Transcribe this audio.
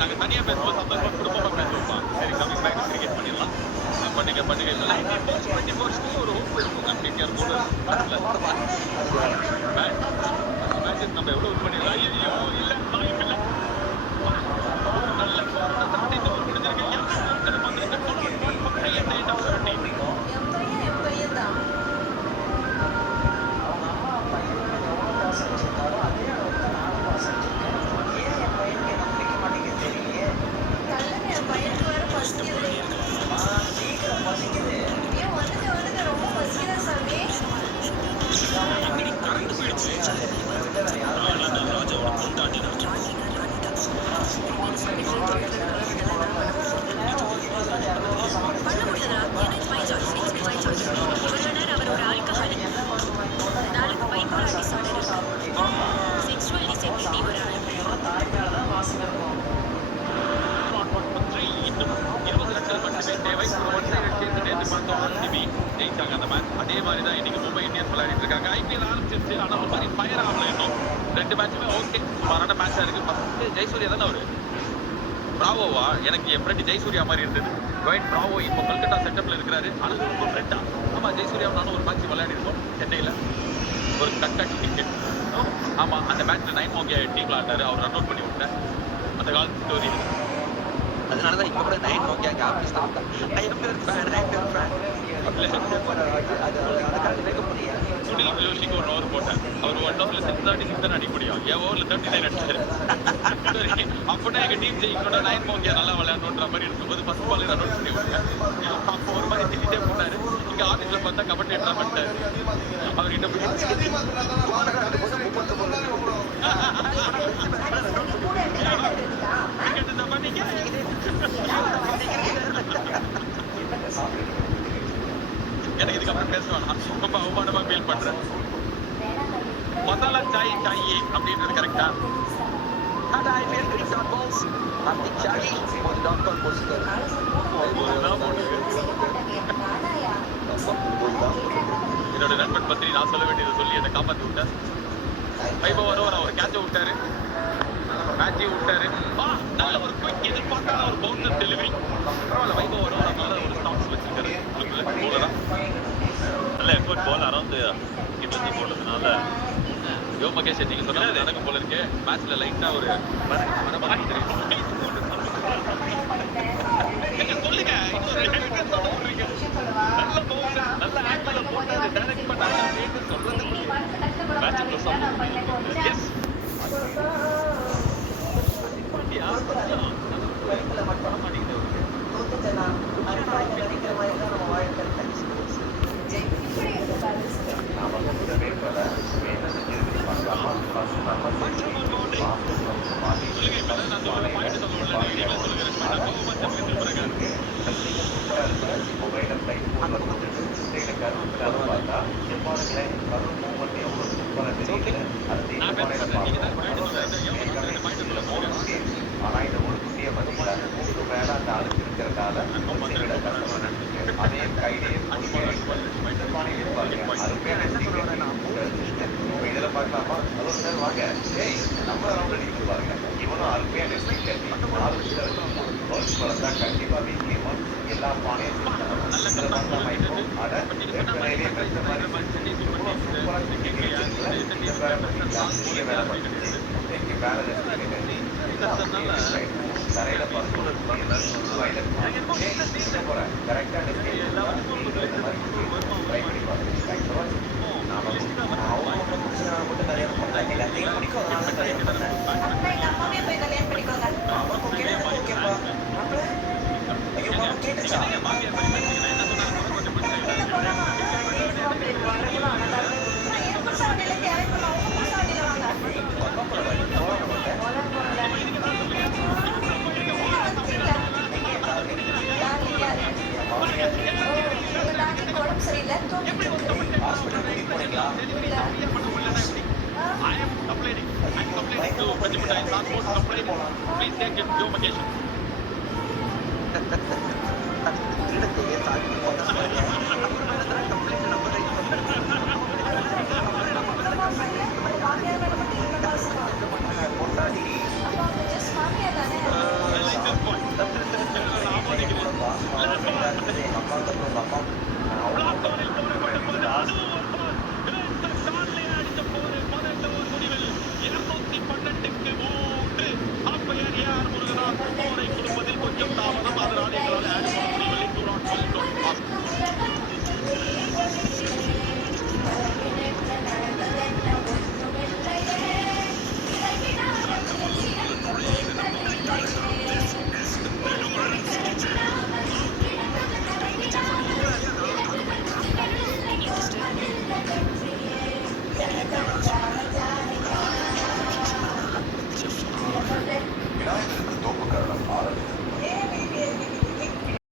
நாங்க தனியா பேசும்போது சந்தோஷமா குடும்பமா பேசுவோம்ப்பா. சரி கமிங் பேக் டு கிரிக்கெட் பண்ணிடலாம். பண்ணுங்க பண்ணுங்க. 19 ஸ்டில் ஒரு ஹோப் இருக்குங்க. கேகேஆர் கூட மேட்சஸ் நம்ம எவ்வளவு வின் பண்ணிடலாம். ஐயோ இல்ல வாய்ப்பு இல்ல. ஒரு நல்ல போராட்ட 17 ஓவர் முடிஞ்சிருக்கு. யாரும் வந்திருக்க டோர்னமெண்ட் பக்கம் எந்த எண்ட் ஆஃப் 17 என் பையன் தான். தள்ளுங்க, என் பையனுக்கு வேற பசிக்குது. ஏன் வந்துட்டு ரொம்ப பசிக்குதா சாமி? கரண்ட் போயிடுச்சு. ராஜாவோட கொண்டாடி பண்ண முடியாதுடா. ஏன்னா it's my choice. It's my choice. இவ்வளவு நேரம் அவர் ஒரு alcoholic. நாளைக்கு bipolar disorder இருக்கு. Sexual disability ஒரு ஆளுக்கு. இன்னும் 20 ரன்கள் மட்டுமே தேவை. ஒரு ஒன் சைடு சேர்த்து நேற்று பார்த்தோம் ஆர்சிபி ஜெயிச்சாங்க அந்த மேட்ச். அதே மாதிரி தான் இன்னைக்கு மும்பை இந்தியன்ஸ் விளையாடிட்டு இருக்காங்க. ஐபிஎல் ஆரம்பிச்சிருச்சு. ஆனா ஒரு மாதிரி ஃபயர் ஆகல இன்னும். ரெண்டு மேட்சுமே ஓகே சுமாரான மேட்சா இருக்கு. ஃபர்ஸ்ட் ஜெயசூர்யா தானே அவரு பிராவோவா? எனக்கு என் ஃப்ரெண்ட் ஜெயசூர்யா மாதிரி இருந்தது. டுவைட் பிராவோ இப்போ கல்கட்டா செட்டப்ல இருக்கிறாரு. ஆனால் ரொம்ப ஃப்ரெண்டா. ஆமா ஜெயசூர்யா நானும் ஒரு மேட்ச் விளையாடி இருக்கோம் சென்னையில. ஒரு கட்கட் கிரிக்கெட். ஆமா அந்த மேட்ச்ல 9 மோகியா டீம்ல ஆட்டாரு. அவர் ரன் அவுட் பண்ணி விட்டார். அந்த காலத்து ஸ்டோரி. அதனாலதான் இப்ப கூட 9 நோக்கியாக்கு ஆபீஸ் தான். I am your fan, I am your fan. Sunil ஜோஷிக்கு ஒரு ஓவர் போட்டார். அவர் 1 ஓவர்ல 636 தான் அடிக்க முடியும். என் ஓவர்ல 39 அடிச்சாரு. அப்படின்னா எங்க டீம் ஜெயிக்கணும்னா 9 மோகியா நல்லா விளையாடணுன்ற மாதிரி இருக்கும்போது ஃபர்ஸ்ட் பால் ரன் அவுட் பண்ணி விட்டார். அப்போ ஒரு மாதிரி திட்டிட்டே போனாரு. இங்க ஆபீஸ்ல பார்த்தா கமெண்ட் எட்டா பண்ணிட்டாரு. அவர் கிட்ட போய் எனக்கு இதுக்கப்புறம் பேச வேணாம். ரொம்ப அவமானமா ஃபீல் பண்றேன். மசாலா சாய் சாயே அப்படின்றது கரெக்டா? Ada IPL green dot balls. Hardik Shagi for the dot ball position. என்னோட நண்பன் பத்தி நான் சொல்ல வேண்டியதை சொல்லி என்னை காப்பாத்தி விட்டார். வைபவ் வருவார். அவர் கேட்ச விட்டாரு. மேட்சையும் விட்டாரு. நல்ல ஒரு குயிக் எதிர்பார்க்காத ஒரு பவுன்சர் டெலிவரி. பரவாயில்ல வைபவ் வருவார். அதனால ஒரு ஸ்டாப்ஸ் வச்சிருக்காரு. போலரா நல்ல எஃபர்ட் பால் அரௌண்ட் இருந்து போட்டதுனால யோ மகேஷ் நீங்க சொன்னது எனக்கு போல இருக்கு. மேட்ச்ல லைட்டா ஒரு மரபாரி தெரியும். சொல்லுங்க நல்ல பவுன்சர் நல்ல ஆங்கிள் போட்டு டைரக்ட் பண்ணாங்க அப்படின்னு சொல்றது மேட்ச் ப்ளஸ் எஸ் யார் பண்ணலாம் பண்ண மாட்டேங்குது. ஆனா இந்த ஒரு குட்டியை பார்த்தீங்களா 3 மேல அந்த அழுக்கு இருக்கிறதால அதே கையிலேயே இதுல பார்க்கலாமா? ஹலோ சார் வாங்க. ஏய் நம்ம ரவுண்ட் அடிக்க பாருங்க. இவனும் அருமையா நெஸ்டிங் கட்டி 4 விஷயம் வச்சிருக்கான். பர்ஸ் வளர்த்தா கண்டிப்பா வீக்லி ஒன் எல்லா பானையும் இதுல பார்க்கலாமா? இப்போ அட வெப்பநிலையே பெற்ற மாதிரி சூப்பரா கிரிக்கெட் வேலை பண்ணுறது இன்னைக்கு வேலை தரையில போறேன் கரெக்டா I am complaining to Pachimutta in transport complaining. Please take it, Joe Makesh.